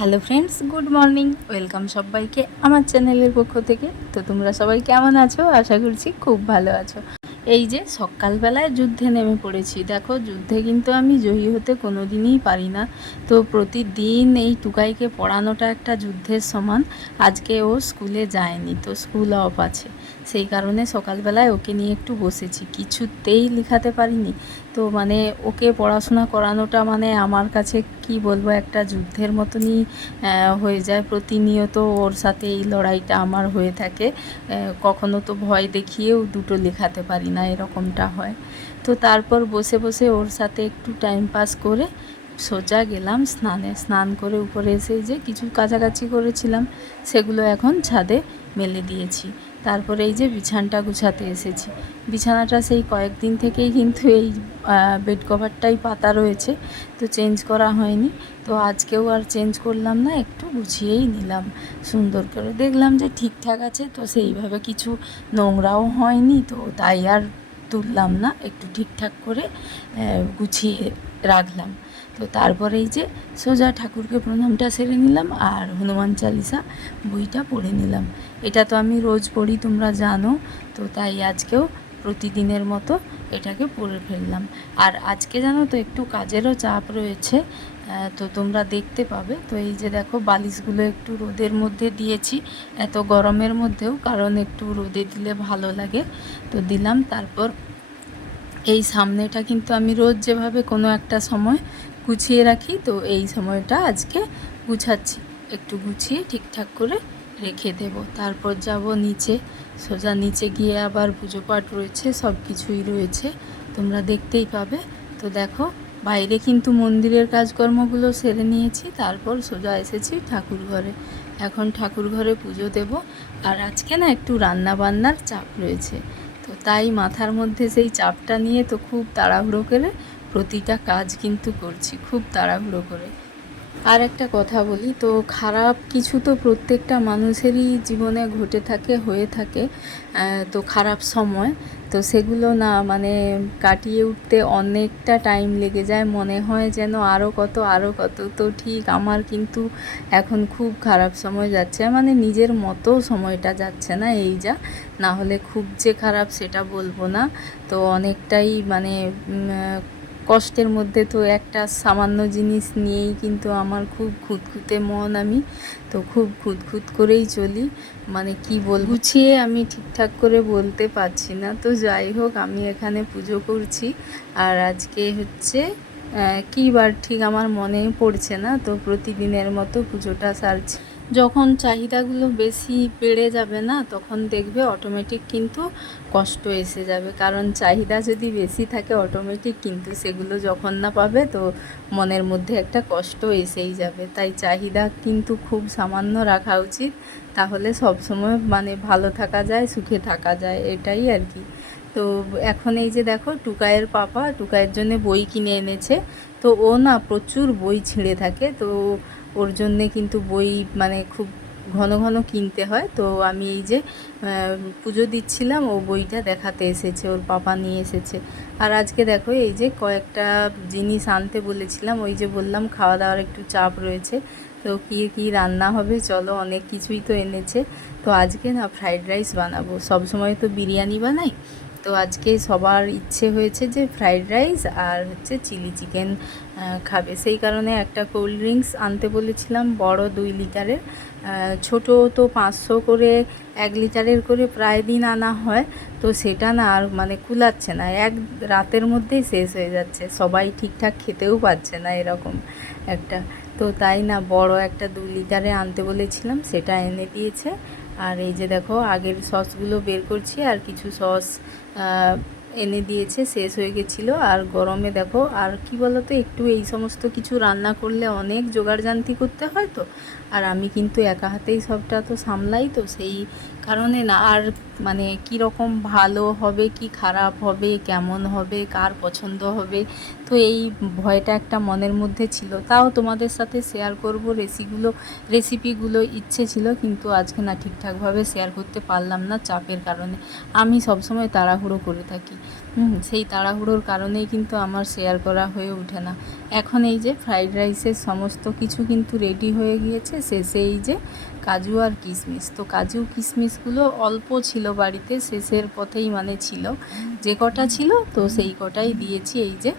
Hello friends, good morning. Welcome সবাইকে আমার চ্যানেলের পক্ষ থেকে। তো তোমরা সবাই কেমন আছো? আশা করছি খুব ভালো আছো। এই যে সকালবেলায় যুদ্ধে নেমে পড়েছি। দেখো, যুদ্ধে কিন্তু আমি জয়ী হতে কোনো দিনই পারি না। তো প্রতিদিন এই টুকাইকে পড়ানোটা একটা যুদ্ধের সমান। আজকে ও স্কুলে যায়নি, তো স্কুল অফ আছে, সেই কারণে সকালবেলায় ওকে নিয়ে একটু বসেছি। কিছুতেই লেখাতে পারিনি। তো মানে ওকে পড়াশোনা করানোটা মানে আমার কাছে কি বলবো, একটা যুদ্ধের মতনই হয়ে যায়। প্রতিনিয়ত ওর সাথে এই লড়াইটা আমার হয়ে থাকে। কখনো তো ভয় দেখিয়েও দুটো লেখাতে পারি না, এরকমটা হয়। তো তারপর বসে বসে ওর সাথে একটু টাইম পাস করে সোজা গেলাম স্নানে। স্নান করে উপরে এসে যে কিছু কাছাকাছি করেছিলাম, সেগুলো এখন ছাদে মেলে দিয়েছি। তারপরে এই যে বিছানাটা গুছাতে এসেছি। বিছানাটা সেই কয়েকদিন থেকেই কিন্তু এই বেড কভারটাই পাতা রয়েছে, তো চেঞ্জ করা হয়নি। তো আজকেও আর চেঞ্জ করলাম না, একটু গুছিয়েই নিলাম সুন্দর করে। দেখলাম যে ঠিকঠাক আছে, তো সেইভাবে কিছু নোংরাও হয়নি, তো তাই আর তুললাম না, একটু ঠিকঠাক করে গুছিয়ে রাখলাম। তো তারপরে এই যে সোজা ঠাকুরকে প্রণামটা সেরে নিলাম আর হনুমান চালিসা বইটা পড়ে নিলাম। এটা তো আমি রোজ পড়ি, তোমরা জানো। তো তাই আজকেও প্রতিদিনের মতো এটাকে পড়ে ফেললাম। আর আজকে জানো তো একটু কাজেরও চাপ রয়েছে, তো তোমরা দেখতে পাবে। তো এই যে দেখো, বালিশগুলো একটু রোদের মধ্যে দিয়েছি এত গরমের মধ্যেও, কারণ একটু রোদে দিলে ভালো লাগে, তো দিলাম। তারপর এই সামনেটা কিন্তু আমি রোজ যেভাবে কোনো একটা সময় গুছিয়ে রাখি, তো এই সময়টা আজকে গুছাচ্ছি, একটু গুছিয়ে ঠিকঠাক করে রেখে দেব। তারপর যাব নিচে। সোজা নিচে গিয়ে আবার পুজো পাঠ রয়েছে, সব কিছুই রয়েছে, তোমরা দেখতেই পাবে। তো দেখো, বাইরে কিন্তু মন্দিরের কাজকর্মগুলো সেরে নিয়েছি, তারপর সোজা এসেছি ঠাকুর ঘরে। এখন ঠাকুর ঘরে পুজো দেব। আর আজকে না একটু রান্না বান্নার চাপ রয়েছে, তো তাই মাথার মধ্যে সেই চাপটা নিয়ে তো খুব তাড়াহুড়ো করে প্রতিটা কাজ কিন্তু করছি, খুব তাড়াহুড়ো করে। আর একটা কথা বলি, তো খারাপ কিছু তো প্রত্যেকটা মানুষেরই জীবনে ঘটে থাকে, হয়ে থাকে। তো খারাপ সময়, তো সেগুলো না মানে কাটিয়ে উঠতে অনেকটা টাইম লেগে যায়, মনে হয় যেন আরও কত আরও কত। তো ঠিক আমার কিন্তু এখন খুব খারাপ সময় যাচ্ছে, মানে নিজের মতো সময়টা যাচ্ছে না, এই যা। না হলে খুব যে খারাপ সেটা বলবো না। তো অনেকটাই মানে কষ্টের মধ্যে। তো একটা সামান্য জিনিস নিয়েই কিন্তু আমার খুব খুঁতখুঁতে মন, আমি তো খুব খুঁতখুঁত করেই চলি, মানে কি বলবো, গুছিয়ে আমি ঠিকঠাক করে বলতে পারছি না। তো যাই হোক, আমি এখানে পুজো করছি। আর আজকে হচ্ছে কী বার ঠিক আমার মনে পড়ছে না। তো প্রতিদিনের মতো পুজোটা সারছি। যখন চাহিদাগুলো বেশি বেড়ে যাবে না, তখন দেখবে অটোমেটিক কিন্তু কষ্ট এসে যাবে। কারণ চাহিদা যদি বেশি থাকে অটোমেটিক কিন্তু সেগুলো যখন না পাবে, তো মনের মধ্যে একটা কষ্ট এসেই যাবে। তাই চাহিদা কিন্তু খুব সামান্য রাখা উচিত, তাহলে সব সময় মানে ভালো থাকা যায়, সুখে থাকা যায়, এটাই আর কি। তো এখন এই যে দেখো, টুকাইয়ের পাপা টুকাইয়ের জন্য বই কিনে এনেছে। তো ও না প্রচুর বই ছিঁড়ে থাকে, তো ওর জন্যে কিন্তু বই মানে খুব ঘন ঘন কিনতে হয়। তো আমি এই যে পুজো দিচ্ছিলাম, ও বইটা দেখাতে এসেছে, ওর পাপা নিয়ে এসেছে। আর আজকে দেখো, এই যে কয়েকটা জিনিস আনতে বলেছিলাম, ওই যে বললাম খাওয়া দাওয়ার একটু চাপ রয়েছে। তো কী কী রান্না হবে চলো, অনেক কিছুই তো এনেছে। তো আজকে না ফ্রাইড রাইস বানাবো, সব সময় তো বিরিয়ানি বানাই। তো আজকে সবার ইচ্ছে হয়েছে যে ফ্রাইড রাইস আর হচ্ছে চিলি চিকেন খাবে, সেই কারণে একটা কোল্ড ড্রিঙ্কস আনতে বলেছিলাম, বড় 2 লিটারের। ছোটো তো 500 করে, 1 লিটারের করে প্রায় দিন আনা হয়। তো সেটা না আর মানে কুলাচ্ছে না, এক রাতের মধ্যেই শেষ হয়ে যাচ্ছে, সবাই ঠিকঠাক খেতেও পাচ্ছে না, এরকম একটা। তো তাই না বড় একটা 2 লিটারে আনতে বলেছিলাম, সেটা এনে দিয়েছে। আর এই যে দেখো, আগের সসগুলো বের করছি, আর কিছু সস এনে দিয়েছে, শেষ হয়ে গেছিলো। আর গরমে দেখো, আর কি বলো তো, একটু এই সমস্ত কিছু রান্না করলে অনেক জোগাড়জান্তি করতে হয়। তো আর আমি কিন্তু একা হাতেই সবটা তো সামলাই, তো সেই কারণে না আর মানে কীরকম ভালো হবে কি খারাপ হবে, কেমন হবে, কার পছন্দ হবে, তো এই ভয়টা একটা মনের মধ্যে ছিল। তাও তোমাদের সাথে শেয়ার করব রেসিপিগুলো ইচ্ছে ছিল, কিন্তু আজকে না ঠিকঠাকভাবে শেয়ার করতে পারলাম না চাপের কারণে। আমি সবসময় তাড়াহুড়ো করে থাকি, সেই তাড়াহুড়োর কারণেই কিন্তু আমার শেয়ার করা হয়ে ওঠে না। এখন এই যে ফ্রাইড রাইসের সমস্ত কিছু কিন্তু রেডি হয়ে গিয়েছে, শেষে এই যে কাজু আর কিশমিশ। তো কাজু কিশমিশগুলো অল্প ছিল বাড়িতে, শেষের পথেই মানে ছিল, যে কটা ছিল তো সেই কটাই দিয়েছি। এই যে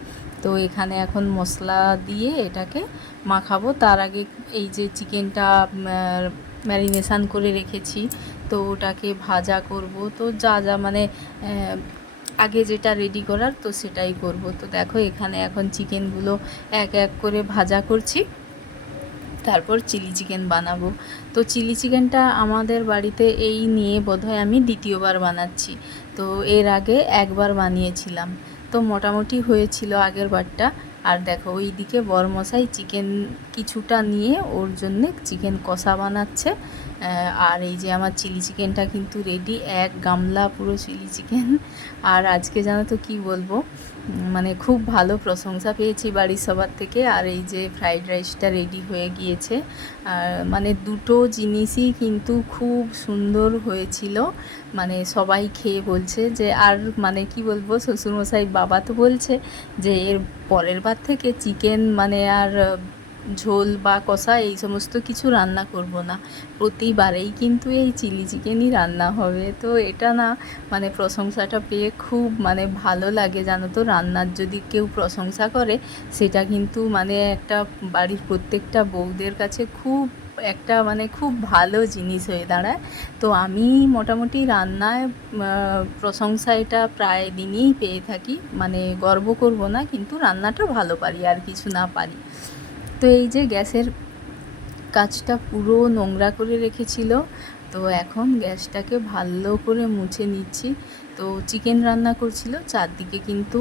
তো এখানে এখন মশলা দিয়ে এটাকে মাখাবো। তার আগে এই যে চিকেনটা ম্যারিনেশান করে রেখেছি, তো ওটাকে ভাজা করব। তো যা যা মানে আগে যেটা রেডি করার তো সেটাই করব। তো দেখো এখানে এখন চিকেনগুলো এক এক করে ভাজা করছি, তারপর চিলি চিকেন বানাবো। তো চিলি চিকেনটা আমাদের বাড়িতে এই নিয়ে বোধহয় আমি দ্বিতীয়বার বানাচ্ছি। তো এর আগে একবার বানিয়েছিলাম, তো মোটামুটি হয়েছিল আগের বারটা। আর দেখো ওই দিকে বরমশাই চিকেন কিছুটা নিয়ে ওর জন্যে চিকেন কষা বানাচ্ছে। আর এই যে আমার চিলি চিকেনটা কিন্তু রেডি, এক গামলা পুরো চিলি চিকেন। আর আজকে জানো তো কী বলবো, মানে খুব ভালো প্রশংসা পেয়েছি বাড়ির সবার থেকে। আর এই যে ফ্রাইড রাইসটা রেডি হয়ে গিয়েছে, আর মানে দুটো জিনিসই কিন্তু খুব সুন্দর হয়েছিল। মানে সবাই খেয়ে বলছে যে, আর মানে কি বলবো, শ্বশুরমশাই বাবা তো বলছে যে এর পরের বার থেকে চিকেন মানে আর ঝোল বা কষা এই সমস্ত কিছু রান্না করব না, প্রতিবারেই কিন্তু এই চিলি চিকেনই রান্না হবে। তো এটা না মানে প্রশংসাটা পেয়ে খুব মানে ভালো লাগে জানো তো। রান্নার যদি কেউ প্রশংসা করে সেটা কিন্তু মানে একটা বাড়ির প্রত্যেকটা বউদের কাছে খুব একটা মানে খুব ভালো জিনিস হয়ে দাঁড়ায়। তো আমি মোটামুটি রান্নায় প্রশংসা এটা প্রায় দিনই পেয়ে থাকি, মানে গর্ব করব না, কিন্তু রান্নাটা ভালো পারি আর কিছু না পারি। তো এই যে গ্যাসের কাজটা পুরো নোংরা করে রেখেছিল, তো এখন গ্যাসটাকে ভালো করে মুছে নিচ্ছি। তো চিকেন রান্না করছিল, চারদিকে কিন্তু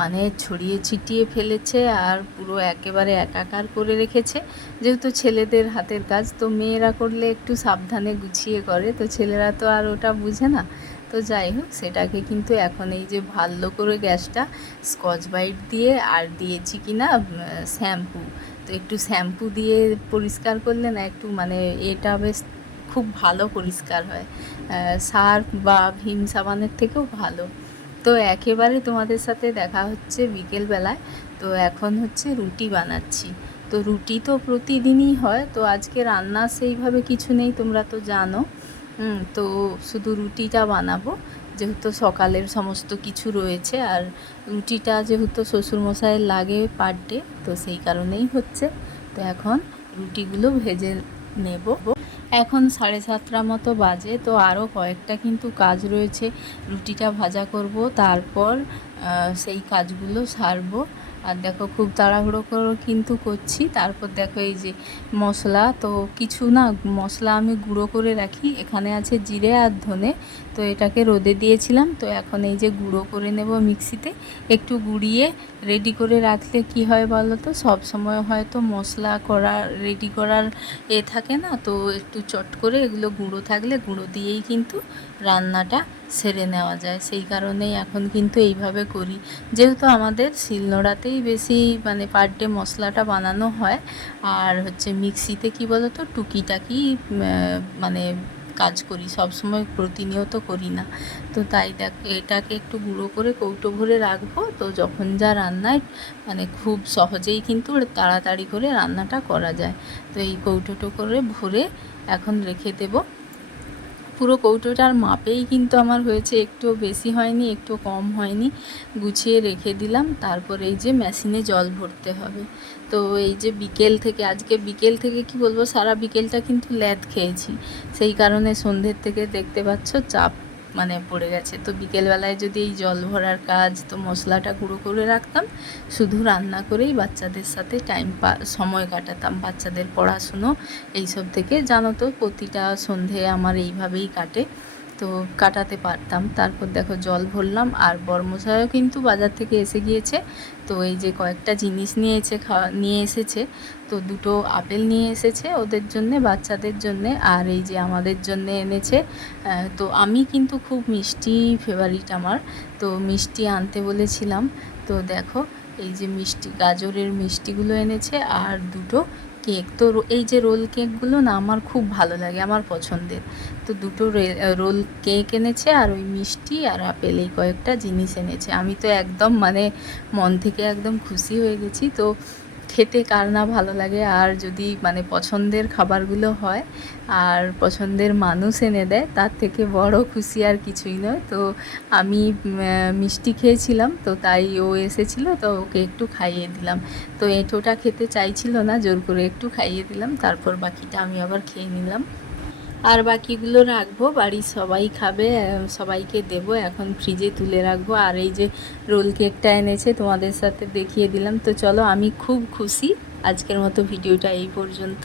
মানে ছড়িয়ে ছিটিয়ে ফেলেছে আর পুরো একেবারে একাকার করে রেখেছে। যেহেতু ছেলেদের হাতের কাজ, তো মেয়েরা করলে একটু সাবধানে গুছিয়ে করে, তো ছেলেরা তো আর ওটা বুঝে না। তো যাই হোক, সেটাকে কিন্তু এখন এই যে ভালো করে গ্যাসটা স্কচ ব্রাইট দিয়ে আর দিয়েছি কিনা শ্যাম্পু। তো একটু শ্যাম্পু দিয়ে পরিষ্কার করলে না একটু মানে এটা বেশ খুব ভালো পরিষ্কার হয়, সার্ফ বা ভিম সাবানের থেকেও ভালো। তো একেবারে তোমাদের সাথে দেখা হচ্ছে বিকেলবেলায়। তো এখন হচ্ছে রুটি বানাচ্ছি। তো রুটি তো প্রতিদিনই হয়, তো আজকে রান্না সেইভাবে কিছু নেই, তোমরা তো জানো। তো শুধু রুটিটা বানাবো, যেহেতু সকালের সমস্ত কিছু রয়েছে। আর রুটিটা যেহেতু শ্বশুরমশাইয়ের লাগে পার ডে, তো সেই কারণেই হচ্ছে। তো এখন রুটিগুলো ভেজে নেব। এখন 7:30 মতো বাজে, তো আরও কয়েকটা কিন্তু কাজ রয়েছে। রুটিটা ভাজা করব, তারপর সেই কাজগুলো সারবো। আর দেখো খুব তাড়াহুড়ো করে কিন্তু করছি। তারপর দেখো এই যে মশলা, তো কিছু না মশলা আমি গুঁড়ো করে রাখি, এখানে আছে জিরে আর ধনে। তো এটাকে রোদে দিয়েছিলাম, তো এখন এই যে গুঁড়ো করে নেব মিক্সিতে। একটু গুঁড়িয়ে রেডি করে রাখলে কি হয় বলো তো, সব সময় হয়তো মশলা করা রেডি করার থাকে না, তো একটু চট করে এগুলো গুঁড়ো থাকলে গুঁড়ো দিয়েই কিন্তু রান্নাটা সেরে নেওয়া যায়। সেই কারণেই এখন কিন্তু এইভাবে করি, যেহেতু আমাদের শিলনোড়াতেই বেশি মানে পার ডে মশলাটা বানানো হয়। আর হচ্ছে মিক্সিতে কি বলো তো টুকিটাকি মানে কাজ করি, সব সময় প্রতিনিয়ত করি না। তো তাই দেখ এটাকে একটু গুঁড়ো করে কৌটো ভরে রাখবো, তো যখন যা রান্নায় মানে খুব সহজেই কিন্তু তাড়াতাড়ি করে রান্নাটা করা যায়। তো এই কৌটোটো করে ভরে এখন রেখে দেবো। পুরো কৌটোটার মাপেই কিন্তু আমার হয়েছে, একটুও বেশি হয়নি একটু কম হয়নি। গুছিয়ে রেখে দিলাম, তারপর এই যে মেশিনে জল ভরতে হবে। তো এই যে বিকেল থেকে, আজকে বিকেল থেকে কি বলবো, সারা বিকেলটা কিন্তু ল্যাদ খেয়েছি। সেই কারণে সন্ধ্যের থেকে দেখতে পাচ্ছ চাপ মানে পড়ে গেছে। তো বিকেলবেলায় যদি এই জল ভরার কাজ, তো মশলাটা গুঁড়ো করে রাখতাম, শুধু রান্না করেই বাচ্চাদের সাথে সময় কাটাতাম। বাচ্চাদের পড়াশুনো এইসব থেকে জানো তো প্রতিটা সন্ধে আমার এইভাবেই কাটে, তো কাটাতে পারতাম। তারপর দেখো জল ভরলাম, আর বর্মশাইও কিন্তু বাজার থেকে এসে গিয়েছে। তো এই যে কয়েকটা জিনিস নিয়ে এসেছে। তো দুটো আপেল নিয়ে এসেছে ওদের জন্যে, বাচ্চাদের জন্যে, আর এই যে আমাদের জন্যে এনেছে। তো আমি কিন্তু খুব মিষ্টি ফেভারিট আমার, তো মিষ্টি আনতে বলেছিলাম। তো দেখো এই যে মিষ্টি, গাজরের মিষ্টিগুলো এনেছে, আর দুটো কেক। তো এই যে রোল কেকগুলো না আমার খুব ভালো লাগে, আমার পছন্দের। তো দুটো রোল কেক এনেছে, আর ওই মিষ্টি আর আপেল এই কয়েকটা জিনিস এনেছে। আমি তো একদম মানে মন থেকে একদম খুশি হয়ে গেছি। তো খেতে কার না ভালো লাগে, আর যদি মানে পছন্দের খাবারগুলো হয় আর পছন্দের মানুষ এনে দেয়, তার থেকে বড় খুশি আর কিছুই নয়। তো আমি মিষ্টি খেয়েছিলাম, তো তাই ও এসেছিলো, তো ওকে একটু খাইয়ে দিলাম। তো এঁঠোটা খেতে চাইছিল না, জোর করে একটু খাইয়ে দিলাম, তারপর বাকিটা আমি আবার খেয়ে নিলাম। আর বাকিগুলো রাখবো, বাড়ির সবাই খাবে, সবাইকে দেবো। এখন ফ্রিজে তুলে রাখবো। আর এই যে রোল কেকটা এনেছে, তোমাদের সাথে দেখিয়ে দিলাম। তো চলো, আমি খুব খুশি। আজকের মতো ভিডিওটা এই পর্যন্ত।